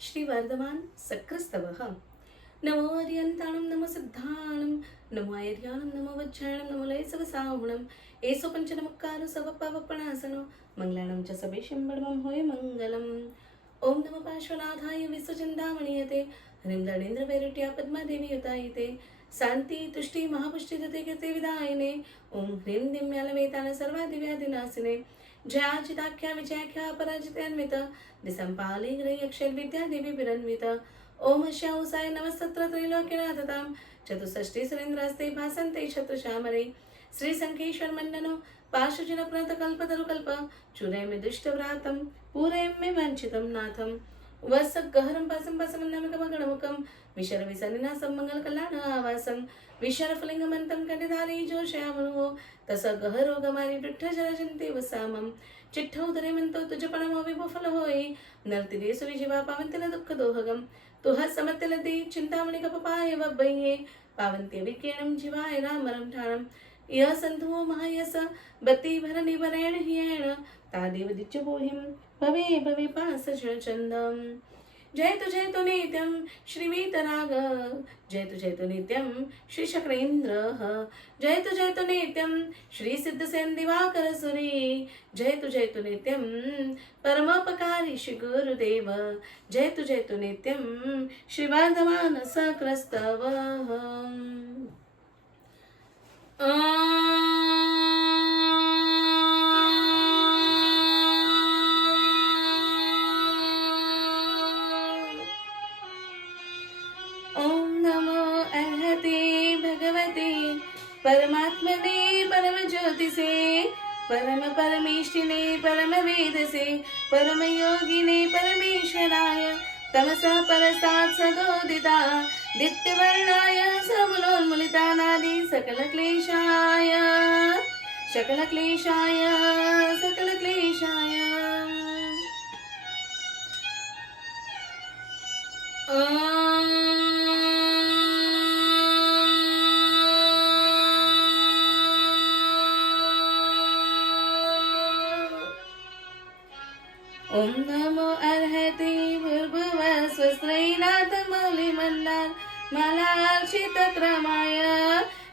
श्रीवर्धमान सक्रस्तवः नमो अर्यन्ताणं नमो सिद्धाणं नमो आयर्याणं नमो वज्रायणं नमो लयसवसाहुणं एसो पञ्चनमक्कारो सवपावपणासनो मङ्गलानं च सभेशं होय मङ्गलम् ओम नमः पार्श्वनाथाय विश्वचिन्तामणीयते ह्रीं दणेन्द्रवैरट्या पद्मादेवी युतायते शांती तुष्टि महापुष्टि दते कृते विदायिने ओम ह्रीं दिम्यालवेतान सर्वादिव्याधिनाशिने जयाचिताख्या विजयाख्या पराजितान्वित दिसंपाले ग्रह्यक्षर विद्या देवी विरन्वित ओम श्याउसाय नमस्तत्र त्रैलोक्यनाथतां चतुष्षष्टि सुरेन्द्रास्ते भासन्ते शत्रुशामरे श्री संकेश्वर मण्डनो पाशुजन प्रणत कल्पतरुकल्प चूरयमि दुष्टव्रातं पूरयमि वञ्चितं नाथं वस गहरं पासं पासमन्नमिकमगणमुखं विशर विसन्निनासं मङ्गलकल्याण आवासं विशर फलिङ्गमन्तं कटिधारी जोषयामनुः तस गहरोगमारी विठ्ठ जलजन्ते वसामं चिठ्ठौदरे मंतो तुझपणमो विभुफल होई नर्तिदे सुविजीवा पावंतिल दुःख दोहगम तुह समतिल दे चिंतामणि कपपाय वब्बये पावन्त्य विकीर्णं जीवाय रामरं ठाणं य संधो महायस बती भरणी वरेण हियेण तादेव दिच्चबोहिं भवे भवे पास चंदम जय तु नित्यं श्रीवीतराग जय तु नित्यं श्री शक्रेन्द्र जय तु नित्यं श्री सिद्धसेन दिवाकर सुरी जय तु नित्यं परमोपकारी श्री गुरुदेव जय तु नित्यं श्री वर्धमान सक्रस्तव परमात्मने परम ज्योतिसे परम परमेष्ठिने परम वेदसे परम योगिने परमेश्वराय तमसा परस्तात् सदोदिता दित्यवर्णाय समलोन्मुलिता नादि सकल क्लेशाय सकल क्लेशाय सकल क्लेशाय ओम नमो अर्हते भूर्भुवः स्वस्त्रैनाथ मौलिमल्लार मलार्चित क्रमाय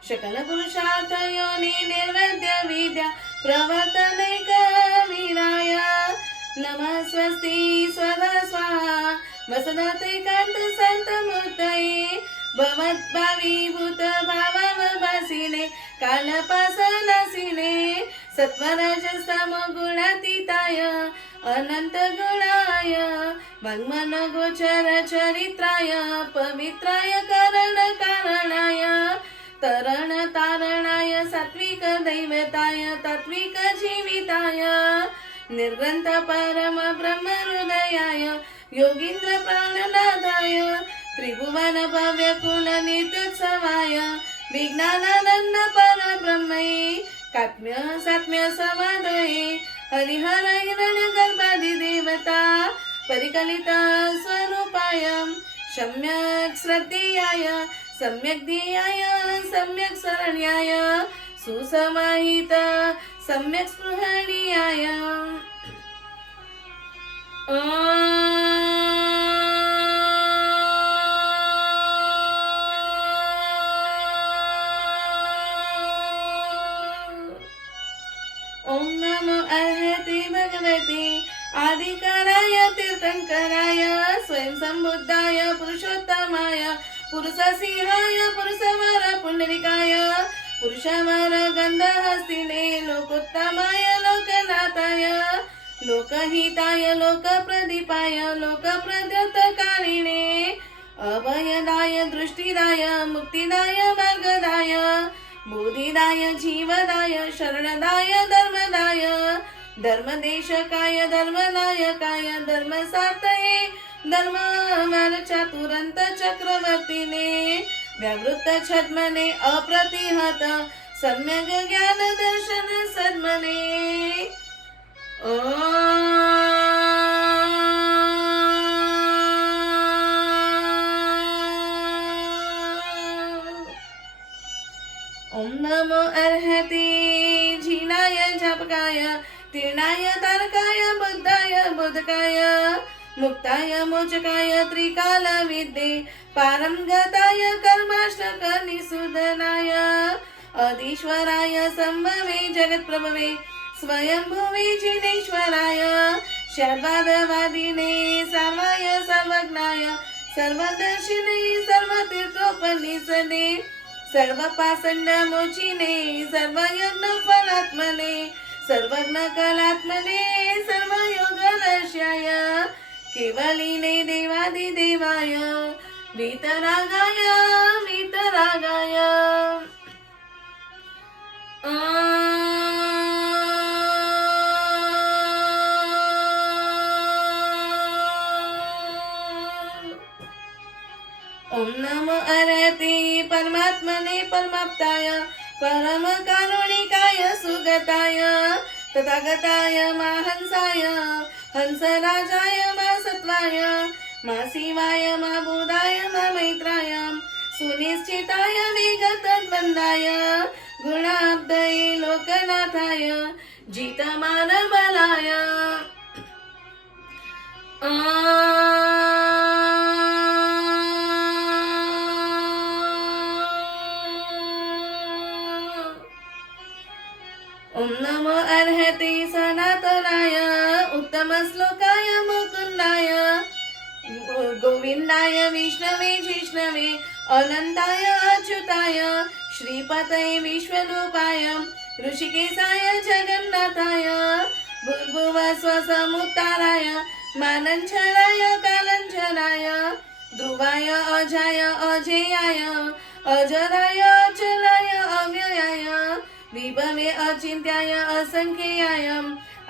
शकल पुरुषार्थ योनि निर्वद्य विद्या प्रवर्तनैक वीराय नमः स्वस्ति स्वधा स्वाहा वसदतैकान्त संतमूर्तये भवद्भावीभूत भावभासिने कालपासनासिने सत्वरजस्तमो गुणातीताय अनंत गुणाय मन्मन गोचर चरित्राय पवित्राय करण कारणाय तरण तारणाय सात्विक दैवताय तात्विक जीविताय निर्ग्रंथ परम ब्रह्म हृदयाय योगींद्र प्राणनाथाय त्रिभुवन भव्य कुल नित्योत्सवाय विज्ञानानंद परब्रह्मये कात्म्य सात्म्य समाधये हरिहर हिरण्य गर्भादि देवता परिकलित स्वरूपाय सम्यक श्रद्धेयाय सम्यक ध्येयाय सम्यक शरण्याय सुसमाहित सम्यक स्पृहणीयाय ओम नमो अर्हते भगवते आदिकाराय तीर्थंकराय स्वयं संबुद्धाय पुरुषोत्तमाय पुरुषसिंहाय पुरुषवर पुंडरिकाय पुरुषवर गंधहस्तिने लोकोत्तमाय लोकनाथाय लोकहिताय लोकप्रदीपाय लोकप्रद्योतकारिणे अभयदाय दृष्टिदाय मुक्तिदाय मार्गदाय बोधिदाय जीवदाय शरणदाय धर्मदाय धर्मदेशकाय धर्मनायकाय धर्मसार्थये धर्ममार चातुरंत चक्रवर्तीने व्यावृत्त छद्मने अप्रतिहत सम्यक ज्ञान दर्शन सद्मने ओम नमो अर्हते झिनाय झापकाय तीर्णाय तारकाय बुद्धाय बोधकाय मुक्ताय मोचकाय त्रिकालविद्ये पारंगताय कर्माष्टक निसूदनाय अधीश्वराय संभवे जगत्प्रभवे स्वयंभुवे जिनेश्वराय शर्वादवादिने सर्वाय सर्वज्ञाय सर्वदर्शिने सर्वतीर्थोपनिषदे सर्वपाषण्ड मोचिने सर्वयज्ञ फलात्मने सर्वज्ञ कलात्मने सर्वयोगदर्शाय केवलिने देवादिदेवाय वीतरागाय वीतरागाय ओम नमो अरहते परमात्मने परमाप्ताय परम कारुणिकाय सुगताय तथागताय महाहंसाय हंसराजाय महासत्वाय महाशिवाय महाबोधाय महामैत्राय सुनिश्चिताय विगतद्वन्द्वाय गुणाब्दये लोकनाथाय जितमानबलाय ओम नमो अर्हते सनातनाय उत्तमश्लोकाय मुकुंदाय गोविंदाय विष्णवे जिष्णवे अनंताय अच्युताय श्रीपतये विश्वरूपाय ऋषिकेशाय जगन्नाथाय भूर्भुवस्वसमुत्ताराय मानंचराय कालंचराय ध्रुवाय अजाय अजेयाय अजराय अचलाय अव्ययाय विभवे अचिंत्याय असंख्याय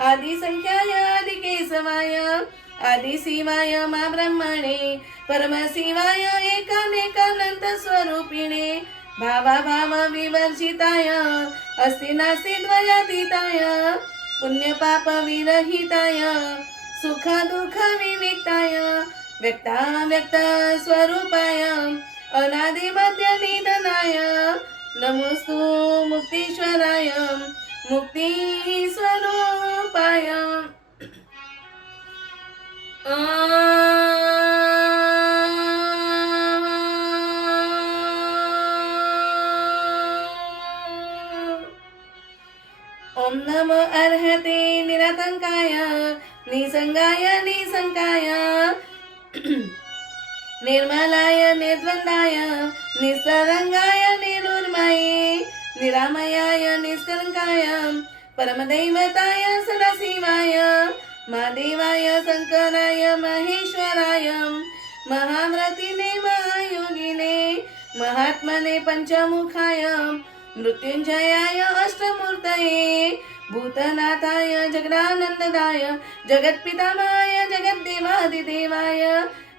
आदिसंख्याय आदिकेशवाय आदिशिवाय मा ब्रह्मणे परमशिवाय एकानेकानंत स्वरूपिणे भावाभाव विवर्जिताय अस्ति नास्ति द्वयातीताय पुण्यपाप विरहिताय सुख दुःख विविक्ताय व्यक्ताव्यक्त स्वरूपाय अनादिमध्य निधनाय नमोस्तु मुक्तीश्वराय मुक्ती स्वरूपाय ओम नमो अर्हते निरातंकाय निसंगाय निसंकाय निर्मलाय निर्द्वंदाय निसरंगाय निरुर्मये निरामयाय निष्कलंकाय परमदैवताय सदाशिवाय महादेवाय शंकराय महेश्वराय महाव्रतिने महायोगिने महात्मने पंचमुखाय मृत्युंजयाय अष्टमूर्तये भूतनाथाय जगदानंददाय जगत्पितामहाय जगद्देवादिदेवाय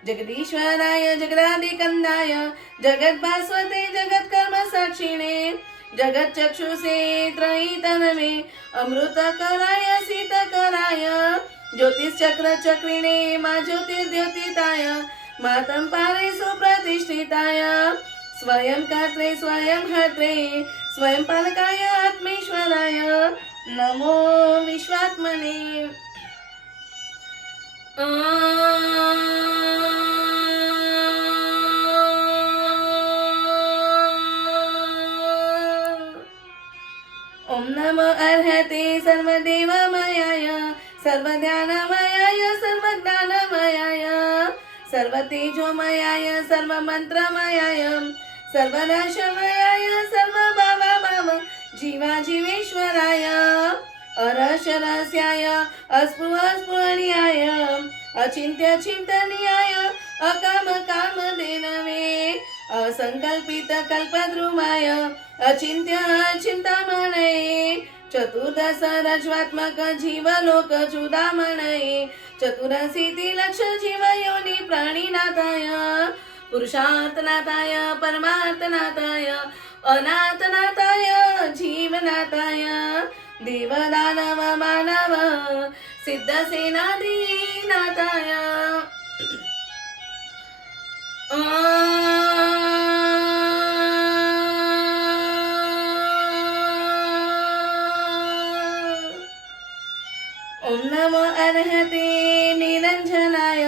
जगदीश्वराय जगदादिकंदाय जगद्भास्वते जगत्कर्म साक्षिणे जगच्चक्षुषे त्रयीतनवे अमृतकराय शीतकराय ज्योतिश्चक्र चक्रिणे मा ज्योतिर्द्योतिताय मातंपारे सुप्रतिष्ठिताय स्वयं कर्त्रे स्वयं हर्त्रे स्वयं पालकाय आत्मेश्वराय नमो विश्वात्मने ओम नमो अर्हते सर्वदेवमयाय सर्वध्यानमयाय सर्वज्ञानमयाय सर्वतेजोमयाय सर्वमन्त्रमयाय सर्वनाशमयाय सर्वभावाभाव जीवाजीवेश्वराय अरशरस्याय अस्पृहस्पृहणीयाय अचिन्त्यचिन्तनीयाय अकामकामधेनवे असंकल्पित कल्पद्रुमाय अचिन्त्य चिन्तामणये चतुर्दश रज्वात्मक जीवलोक चूडामणये चतुरशीति लक्ष जीवयोनि प्राणिनाथाय पुरुषार्थनाथाय परमार्थनाथाय अनाथनाथाय जीवनाथाय देवदानव मानव सिद्धसेनाधीनाथाय ओम नमो अर्हते निरंजनाय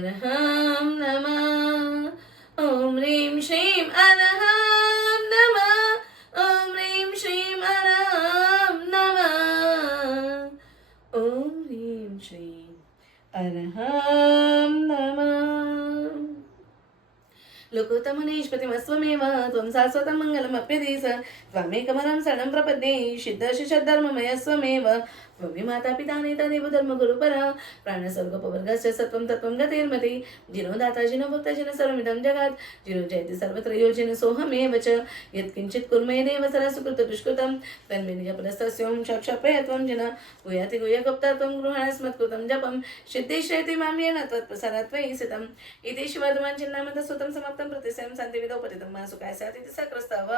अर्हं नमः ॐ ह्रीं श्रीं अर्हं नमः ॐ ह्रीं श्रीं अर्हं नमः ॐ ह्रीं श्रीं अर्हं नमः लोकोत्तमनेष्पतिमस्त्वमेव त्वं शाश्वतं मङ्गलमप्यधीश त्वामेकमलं शरणं प्रपद्ये सिद्धशिषद्धर्ममयस्त्वमेव त्वमि माता पिता नेता देवधर्मगुरुपर प्राणस्वर्गोपवर्गस्य सत्त्वं तत्त्वं गतिर्मति जिनो दाता जिनो भुक्ता जिनो सर्वमिदं जगत् जिनो जयति सर्वत्र यो जिनो सोऽहमेव च यत्किञ्चित् कुर्मे देव सदा सुकृतदुष्कृतं तन्मे निजपदस्तस्यों साक्षात्प्रयत्वं जिन गुह्याति गुह्यगुप्तत्वं गृहाणस्मत्कृतं जपं सिद्धिश्रेति मां येन त्वत्प्रसादात्वयि सितम् इति शिवधुमाञ्चिन्नामन्तस्तुतं समाप्तं प्रतिशयं शान्तिविदौ पतितं मा सुखाय स्यादिति सकृस्तव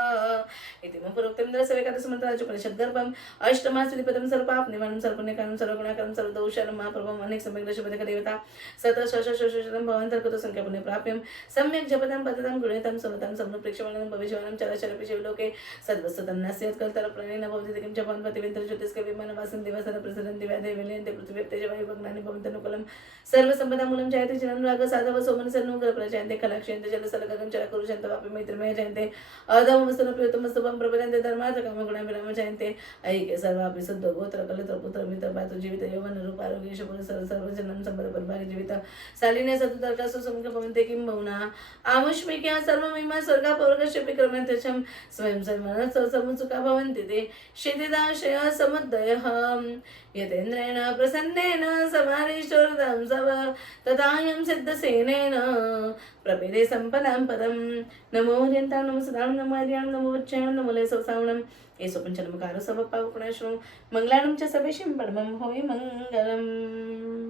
इति मम पुरोक्तं दशवेकादशमन्त्राजुपनिषद्गर्भम् अष्टमाश्रीपदं सर्वपापनिवारणं सर्वपुण्यकारणं सर्वगुणाकरं सर्वदोषानं महाप्रभवम् अनेक सम्यक् दशपदकदेवता शतशोषशोषशतं भवन्तर्कृत संख्यापुण्यप्राप्यं सम्यक् जपतां पततां गुणयतां समतां समनुप्रेक्षमाणं भविष्यवाणं चराचरपि शिवलोके सद्वस्ततं नास्यत्कल्तरप्रणेन भवति किं च भवन्पतिवेन्द्रज्योतिष्कविमानवासं देवसर प्रसरन्ति व्याधे विलयन्ते पृथिव्यप्तेजवायुभग्नानि भवन्तनुकूलं सर्वसम्पदामूलं जायते चिरनुराग साधव सोमनसन्नुग्रहप्रजायन्ते कलाक्षयन्ते जलसलगगं चरकुरुषन्त वापि मैत्रिमय जयन्ते अधमस्तनप्रियोतमस्तुभं प्रपद्यन्ते धर्मार्थकामगुणाभिराम जयन्ते ऐक्य सर्वापि शुद्ध गोत्र कलत्र पुत्र मित्र पातु जीवित यौवन रूप आरोग्य शुभ सर्वजनं संपद परिभाग जीवित शालिने सतुतर्कासु समुख भवन्ते किं बहुना आमुष्मिक्या सर्वमिमा स्वर्गापवर्गस्य विक्रमन्त्यचं स्वयं सर्वनः समुत्सुका भवन्ति ते क्षितिदाशय समुद्दयः यतेन्द्रेण प्रसन्नेन समारीश्वरदं सव तथायं सिद्धसेनेन प्रपेदे सम्पदां पदं नमो हरियन्तां नमो सदां नमो हरियाणं नमो वच्चायणं नमो लयसवसावणं येसु पंचनमकारो सवपावपुणेषु मङ्गलानं च सवेशिं परमं होय मङ्गलम्।